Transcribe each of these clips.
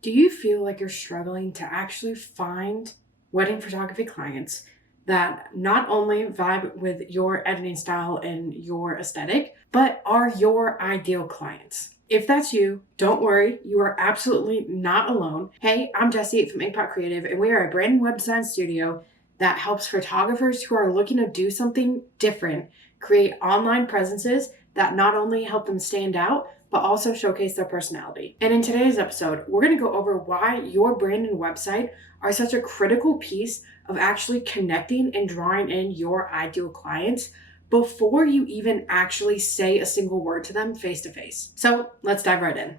Do you feel like you're struggling to actually find wedding photography clients that not only vibe with your editing style and your aesthetic, but are your ideal clients? If that's you, don't worry, you are absolutely not alone. Hey, I'm Jessie from Inkpot Creative, and we are a brand new web design studio that helps photographers who are looking to do something different create online presences that not only help them stand out, but also showcase their personality. And in today's episode, we're going to go over why your brand and website are such a critical piece of actually connecting and drawing in your ideal clients before you even actually say a single word to them face to face. So let's dive right in.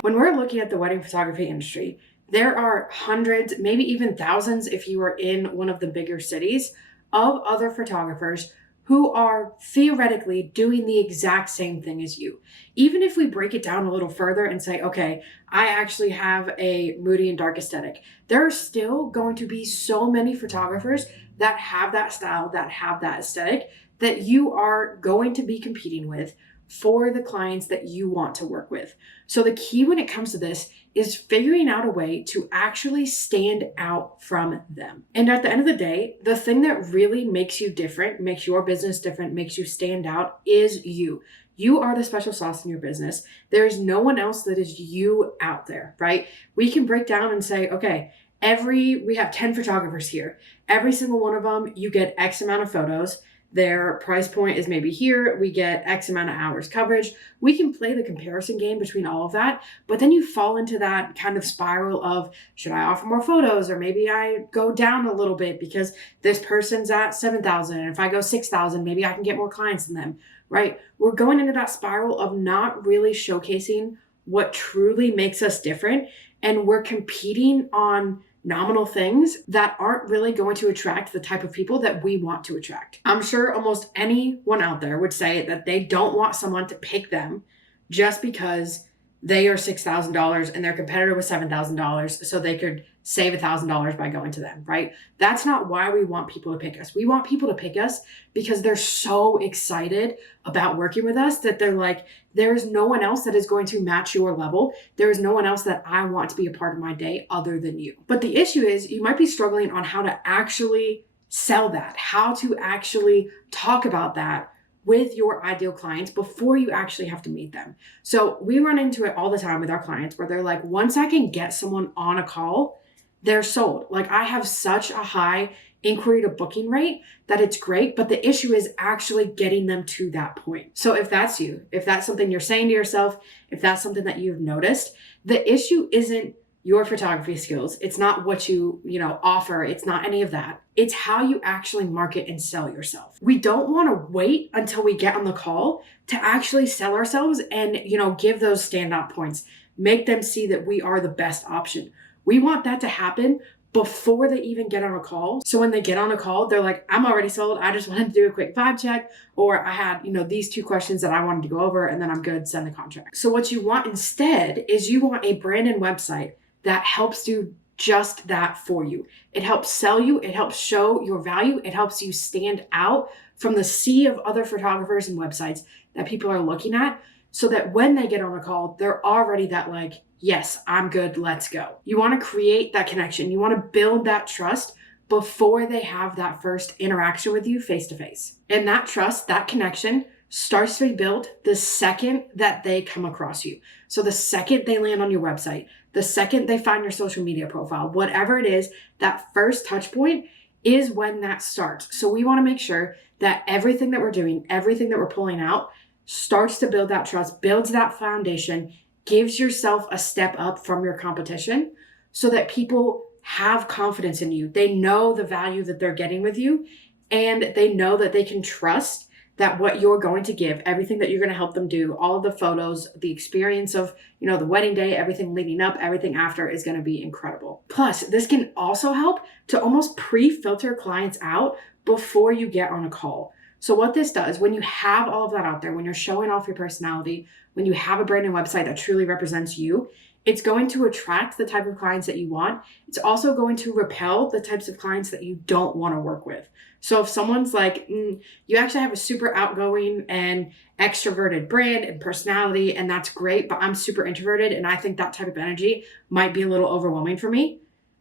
When we're looking at the wedding photography industry, there are hundreds, maybe even thousands, if you are in one of the bigger cities, of other photographers who are theoretically doing the exact same thing as you. Even if we break it down a little further and say, okay, I actually have a moody and dark aesthetic, there are still going to be so many photographers that have that style, that have that aesthetic, that you are going to be competing with for the clients that you want to work with. So the key when it comes to this is figuring out a way to actually stand out from them. And at the end of the day, the thing that really makes you different, makes your business different, makes you stand out is you. You are the special sauce in your business. There's no one else that is you out there, right? We can break down and say, okay, we have 10 photographers here. Every single one of them, you get X amount of photos. Their price point is maybe here. We get X amount of hours coverage. We can play the comparison game between all of that, but then you fall into that kind of spiral of, should I offer more photos? Or maybe I go down a little bit because this person's at 7,000. And if I go 6,000, maybe I can get more clients than them, right? We're going into that spiral of not really showcasing what truly makes us different. And we're competing on nominal things that aren't really going to attract the type of people that we want to attract. I'm sure almost anyone out there would say that they don't want someone to pick them just because they are $6,000 and their competitor was $7,000 so they could save $1,000 by going to them, right? That's not why we want people to pick us. We want people to pick us because they're so excited about working with us that they're like, there's no one else that is going to match your level. There is no one else that I want to be a part of my day other than you. But the issue is you might be struggling on how to actually sell that, how to actually talk about that with your ideal clients before you actually have to meet them. So we run into it all the time with our clients where they're like, once I can get someone on a call, they're sold. Like I have such a high inquiry to booking rate that it's great, but the issue is actually getting them to that point. So if that's you, if that's something you're saying to yourself, if that's something that you've noticed, the issue isn't your photography skills. It's not what you offer. It's not any of that. It's how you actually market and sell yourself. We don't want to wait until we get on the call to actually sell ourselves and, give those standout points, make them see that we are the best option. We want that to happen before they even get on a call. So when they get on a call, they're like, I'm already sold. I just wanted to do a quick vibe check, or I had, these 2 questions that I wanted to go over, and then I'm good, send the contract. So what you want instead is you want a brand and website that helps do just that for you. It helps sell you. It helps show your value. It helps you stand out from the sea of other photographers and websites that people are looking at, so that when they get on a call, they're already that like, yes, I'm good, let's go. You want to create that connection. You want to build that trust before they have that first interaction with you face to face. And that trust, that connection starts to be built the second that they come across you. So the second they land on your website, the second they find your social media profile, whatever it is, that first touch point is when that starts. So we want to make sure that everything that we're doing, everything that we're pulling out starts to build that trust, builds that foundation, gives yourself a step up from your competition so that people have confidence in you. They know the value that they're getting with you, and they know that they can trust that what you're going to give, everything that you're going to help them do, all of the photos, the experience of, the wedding day, everything leading up, everything after is going to be incredible. Plus, this can also help to almost pre-filter clients out before you get on a call. So what this does, when you have all of that out there, when you're showing off your personality, when you have a brand new website that truly represents you, It's going to attract the type of clients that you want. It's also going to repel the types of clients that you don't want to work with. So if someone's like, you actually have a super outgoing and extroverted brand and personality, and that's great, but I'm super introverted and I think that type of energy might be a little overwhelming for me,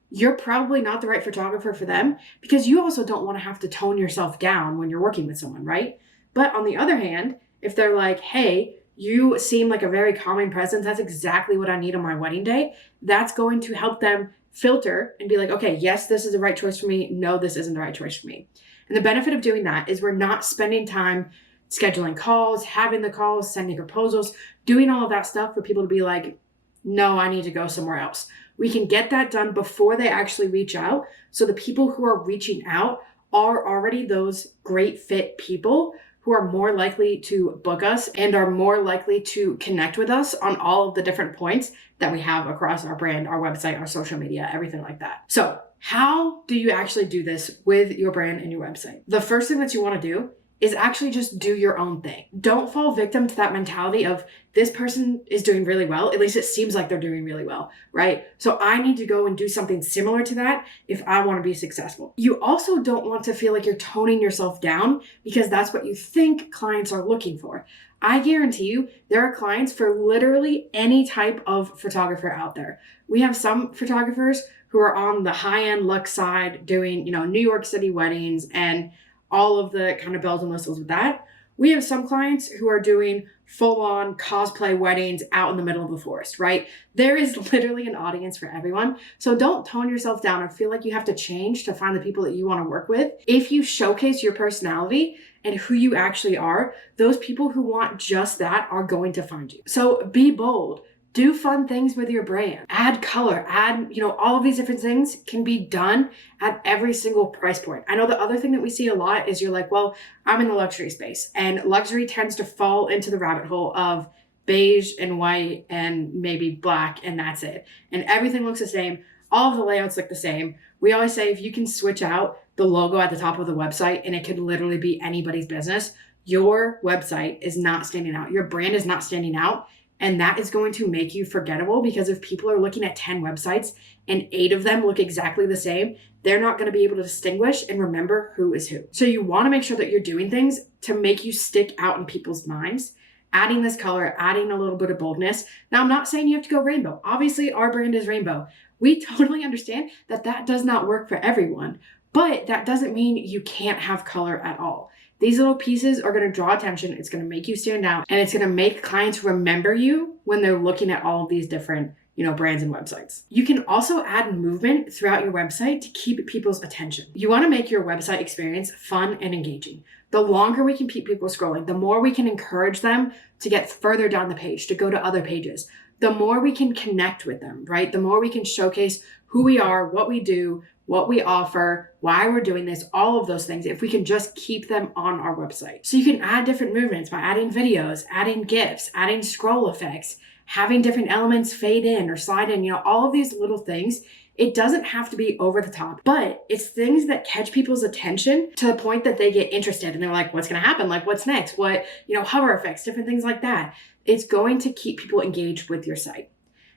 you're probably not the right photographer for them, because you also don't want to have to tone yourself down when you're working with someone, right? But on the other hand, if they're like, hey, you seem like a very calming presence, that's exactly what I need on my wedding day, that's going to help them filter and be like, okay, yes, this is the right choice for me. No, this isn't the right choice for me. And the benefit of doing that is we're not spending time scheduling calls, having the calls, sending proposals, doing all of that stuff for people to be like, no, I need to go somewhere else. We can get that done before they actually reach out. So the people who are reaching out are already those great fit people who are more likely to book us and are more likely to connect with us on all of the different points that we have across our brand, our website, our social media, everything like that. So how do you actually do this with your brand and your website? The first thing that you want to do is actually just do your own thing. Don't fall victim to that mentality of this person is doing really well. At least it seems like they're doing really well, right? So I need to go and do something similar to that if I want to be successful. You also don't want to feel like you're toning yourself down because that's what you think clients are looking for. I guarantee you there are clients for literally any type of photographer out there. We have some photographers who are on the high-end luxe side doing, New York City weddings and all of the kind of bells and whistles with that. We have some clients who are doing full-on cosplay weddings out in the middle of the forest, right? There is literally an audience for everyone. So don't tone yourself down or feel like you have to change to find the people that you want to work with. If you showcase your personality and who you actually are, those people who want just that are going to find you. So be bold. Do fun things with your brand. Add color, all of these different things can be done at every single price point. I know the other thing that we see a lot is you're like, well, I'm in the luxury space, and luxury tends to fall into the rabbit hole of beige and white and maybe black, and that's it. And everything looks the same. All of the layouts look the same. We always say if you can switch out the logo at the top of the website and it could literally be anybody's business, your website is not standing out. Your brand is not standing out. And that is going to make you forgettable, because if people are looking at 10 websites and 8 of them look exactly the same, they're not going to be able to distinguish and remember who is who. So you want to make sure that you're doing things to make you stick out in people's minds, adding this color, adding a little bit of boldness. Now, I'm not saying you have to go rainbow. Obviously, our brand is rainbow. We totally understand that that does not work for everyone, but that doesn't mean you can't have color at all. These little pieces are going to draw attention. It's going to make you stand out, and it's going to make clients remember you when they're looking at all of these different, brands and websites. You can also add movement throughout your website to keep people's attention. You want to make your website experience fun and engaging. The longer we can keep people scrolling, the more we can encourage them to get further down the page, to go to other pages, the more we can connect with them, right? The more we can showcase who we are, what we do, what we offer, why we're doing this, all of those things, if we can just keep them on our website. So you can add different movements by adding videos, adding GIFs, adding scroll effects, having different elements fade in or slide in, all of these little things. It doesn't have to be over the top, but it's things that catch people's attention to the point that they get interested and they're like, what's going to happen? Like, what's next? What, hover effects, different things like that. It's going to keep people engaged with your site.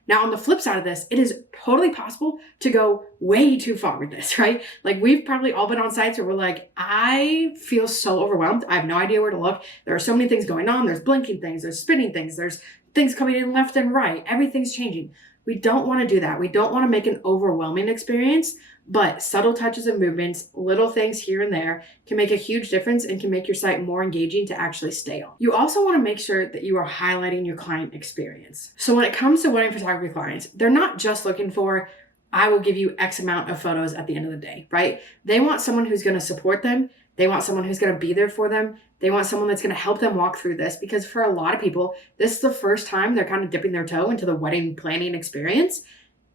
Now, on the flip side of this, it is totally possible to go way too far with this, right? Like, we've probably all been on sites where we're like, I feel so overwhelmed. I have no idea where to look. There are so many things going on. There's blinking things, there's spinning things, there's things coming in left and right. Everything's changing. We don't want to do that. We don't want to make an overwhelming experience, but subtle touches and movements, little things here and there can make a huge difference and can make your site more engaging to actually stay on. You also want to make sure that you are highlighting your client experience. So when it comes to wedding photography clients, they're not just looking for, I will give you X amount of photos at the end of the day, right? They want someone who's going to support them. They want someone who's going to be there for them. They want someone that's going to help them walk through this, because for a lot of people, this is the first time they're kind of dipping their toe into the wedding planning experience.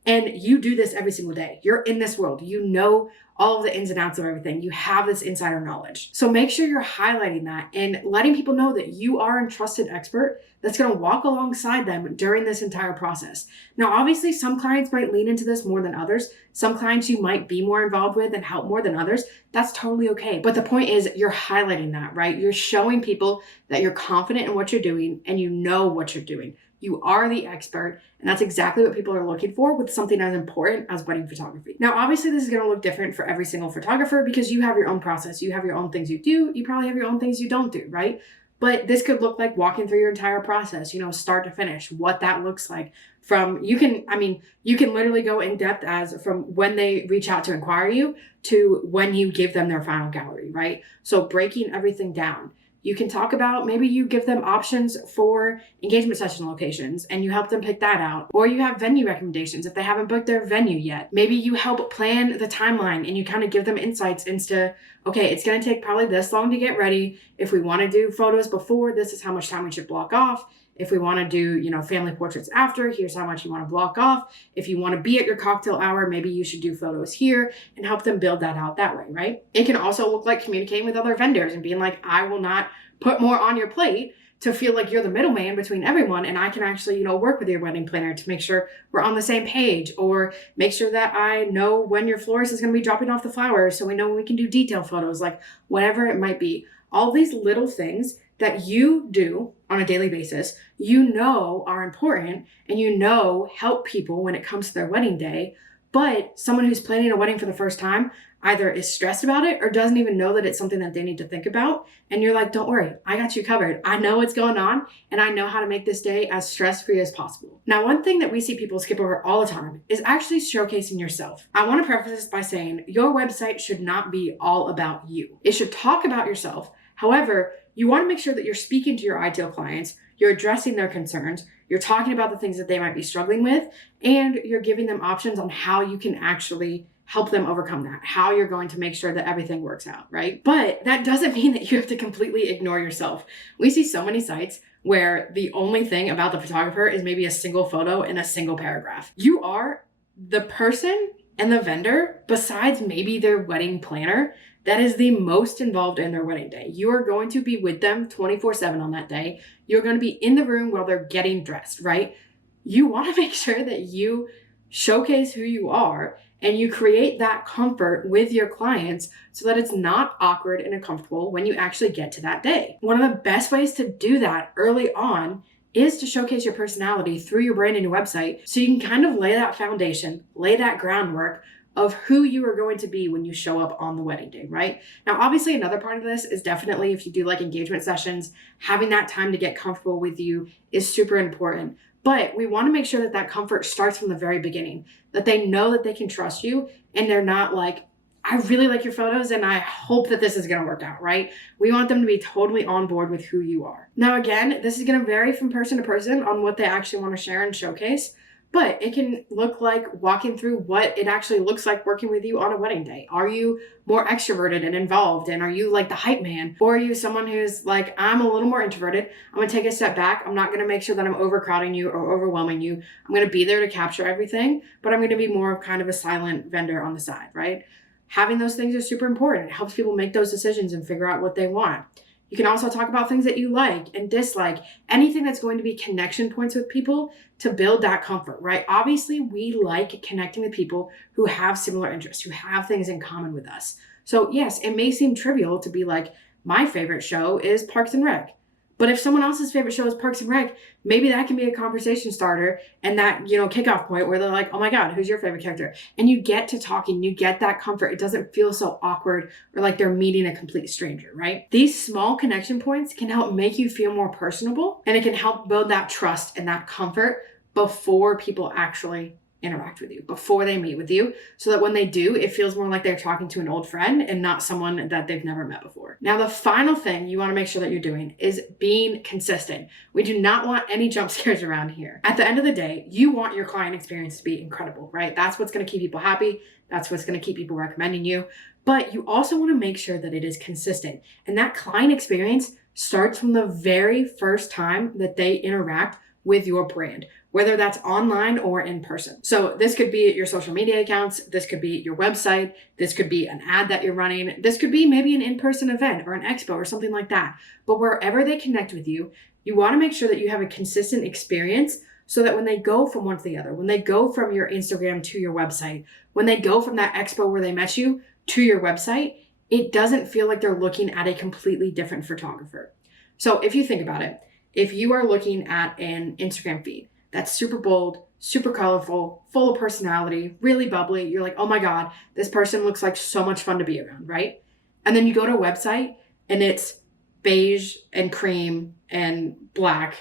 And you do this every single day. You're in this world. You know all of the ins and outs of everything. You have this insider knowledge. So make sure you're highlighting that and letting people know that you are a trusted expert that's going to walk alongside them during this entire process. Now, obviously, some clients might lean into this more than others. Some clients you might be more involved with and help more than others. That's totally okay. But the point is, you're highlighting that, right? You're showing people that you're confident in what you're doing and you know what you're doing. You are the expert, and that's exactly what people are looking for with something as important as wedding photography. Now, obviously, this is going to look different for every single photographer because you have your own process. You have your own things you do. You probably have your own things you don't do, right? But this could look like walking through your entire process, start to finish, what that looks like. You can literally go in depth as from when they reach out to inquire you to when you give them their final gallery, right? So breaking everything down. You can talk about, maybe you give them options for engagement session locations and you help them pick that out. Or you have venue recommendations if they haven't booked their venue yet. Maybe you help plan the timeline and you kind of give them insights into, okay, it's going to take probably this long to get ready. If we want to do photos before, this is how much time we should block off. If we want to do, family portraits after, here's how much you want to block off. If you want to be at your cocktail hour, maybe you should do photos here and help them build that out that way, right? It can also look like communicating with other vendors and being like, I will not put more on your plate to feel like you're the middleman between everyone, and I can actually, work with your wedding planner to make sure we're on the same page, or make sure that I know when your florist is going to be dropping off the flowers so we know when we can do detail photos, like whatever it might be. All these little things that you do on a daily basis, are important and help people when it comes to their wedding day. But someone who's planning a wedding for the first time either is stressed about it or doesn't even know that it's something that they need to think about. And you're like, don't worry, I got you covered. I know what's going on and I know how to make this day as stress-free as possible. Now, one thing that we see people skip over all the time is actually showcasing yourself. I want to preface this by saying your website should not be all about you. It should talk about yourself. However, you want to make sure that you're speaking to your ideal clients, you're addressing their concerns, you're talking about the things that they might be struggling with, and you're giving them options on how you can actually help them overcome that, how you're going to make sure that everything works out, right? But that doesn't mean that you have to completely ignore yourself. We see so many sites where the only thing about the photographer is maybe a single photo in a single paragraph. You are the person and the vendor, besides maybe their wedding planner, that is the most involved in their wedding day. You are going to be with them 24/7 on that day. You're going to be in the room while they're getting dressed, right? You want to make sure that you showcase who you are and you create that comfort with your clients so that it's not awkward and uncomfortable when you actually get to that day. One of the best ways to do that early on is to showcase your personality through your brand and your website so you can kind of lay that foundation, lay that groundwork of who you are going to be when you show up on the wedding day, right? Now, obviously, another part of this is definitely if you do like engagement sessions, having that time to get comfortable with you is super important. But we want to make sure that that comfort starts from the very beginning, that they know that they can trust you and they're not like, I really like your photos and I hope that this is going to work out, right? We want them to be totally on board with who you are. Now, again, this is going to vary from person to person on what they actually want to share and showcase. But it can look like walking through what it actually looks like working with you on a wedding day. Are you more extroverted and involved? And are you like the hype man? Or are you someone who's like, I'm a little more introverted. I'm going to take a step back. I'm not going to make sure that I'm overcrowding you or overwhelming you. I'm going to be there to capture everything, but I'm going to be more of kind of a silent vendor on the side, right? Having those things is super important. It helps people make those decisions and figure out what they want. You can also talk about things that you like and dislike, anything that's going to be connection points with people to build that comfort, right? Obviously, we like connecting with people who have similar interests, who have things in common with us. So yes, it may seem trivial to be like, my favorite show is Parks and Rec. But if someone else's favorite show is Parks and Rec, maybe that can be a conversation starter and that, kickoff point where they're like, oh my God, who's your favorite character? And you get to talking, you get that comfort. It doesn't feel so awkward or like they're meeting a complete stranger, right? These small connection points can help make you feel more personable and it can help build that trust and that comfort before people actually interact with you, before they meet with you, so that when they do, it feels more like they're talking to an old friend and not someone that they've never met before. Now, the final thing you want to make sure that you're doing is being consistent. We do not want any jump scares around here. At the end of the day, you want your client experience to be incredible, right? That's what's going to keep people happy. That's what's going to keep people recommending you. But you also want to make sure that it is consistent. And that client experience starts from the very first time that they interact with your brand, whether that's online or in person. So this could be your social media accounts, this could be your website, this could be an ad that you're running, this could be maybe an in-person event or an expo or something like that. But wherever they connect with you, you want to make sure that you have a consistent experience so that when they go from one to the other, when they go from your Instagram to your website, when they go from that expo where they met you to your website, it doesn't feel like they're looking at a completely different photographer. So if you think about it, if you are looking at an Instagram feed that's super bold, super colorful, full of personality, really bubbly, you're like, oh my God, this person looks like so much fun to be around, right? And then you go to a website and it's beige and cream and black.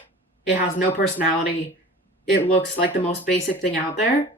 It has no personality. It looks like the most basic thing out there.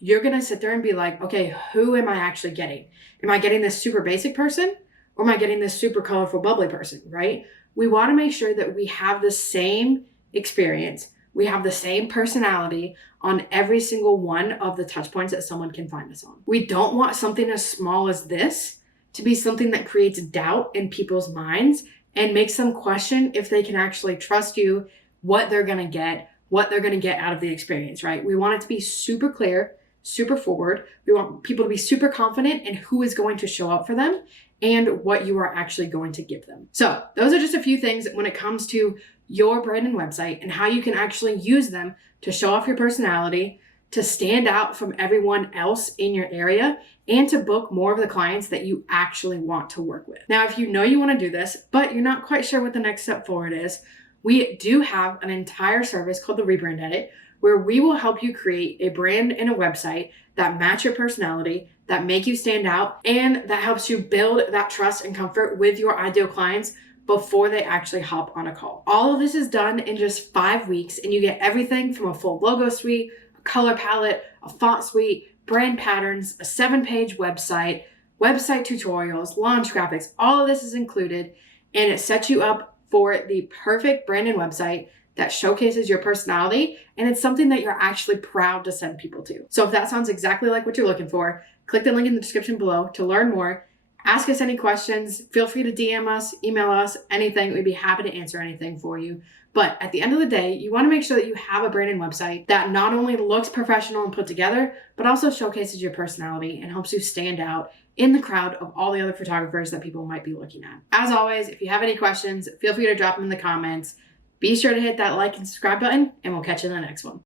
You're going to sit there and be like, okay, who am I actually getting? Am I getting this super basic person or am I getting this super colorful, bubbly person, right? We want to make sure that we have the same experience. We have the same personality on every single one of the touch points that someone can find us on. We don't want something as small as this to be something that creates doubt in people's minds and makes them question if they can actually trust you, what they're going to get out of the experience, right? We want it to be super clear, super forward. We want people to be super confident in who is going to show up for them and what you are actually going to give them. So those are just a few things when it comes to your brand and website and how you can actually use them to show off your personality, to stand out from everyone else in your area, and to book more of the clients that you actually want to work with. Now, if you know you want to do this, but you're not quite sure what the next step forward is, we do have an entire service called the Rebrand Edit, where we will help you create a brand and a website that match your personality, that make you stand out, and that helps you build that trust and comfort with your ideal clients before they actually hop on a call. All of this is done in just 5 weeks, and you get everything from a full logo suite, a color palette, a font suite, brand patterns, a 7-page website, website tutorials, launch graphics. All of this is included, and it sets you up for the perfect brand and website that showcases your personality, and it's something that you're actually proud to send people to. So if that sounds exactly like what you're looking for, click the link in the description below to learn more. Ask us any questions. Feel free to DM us, email us, anything. We'd be happy to answer anything for you. But at the end of the day, you want to make sure that you have a brand and website that not only looks professional and put together, but also showcases your personality and helps you stand out in the crowd of all the other photographers that people might be looking at. As always, if you have any questions, feel free to drop them in the comments. Be sure to hit that like and subscribe button, and we'll catch you in the next one.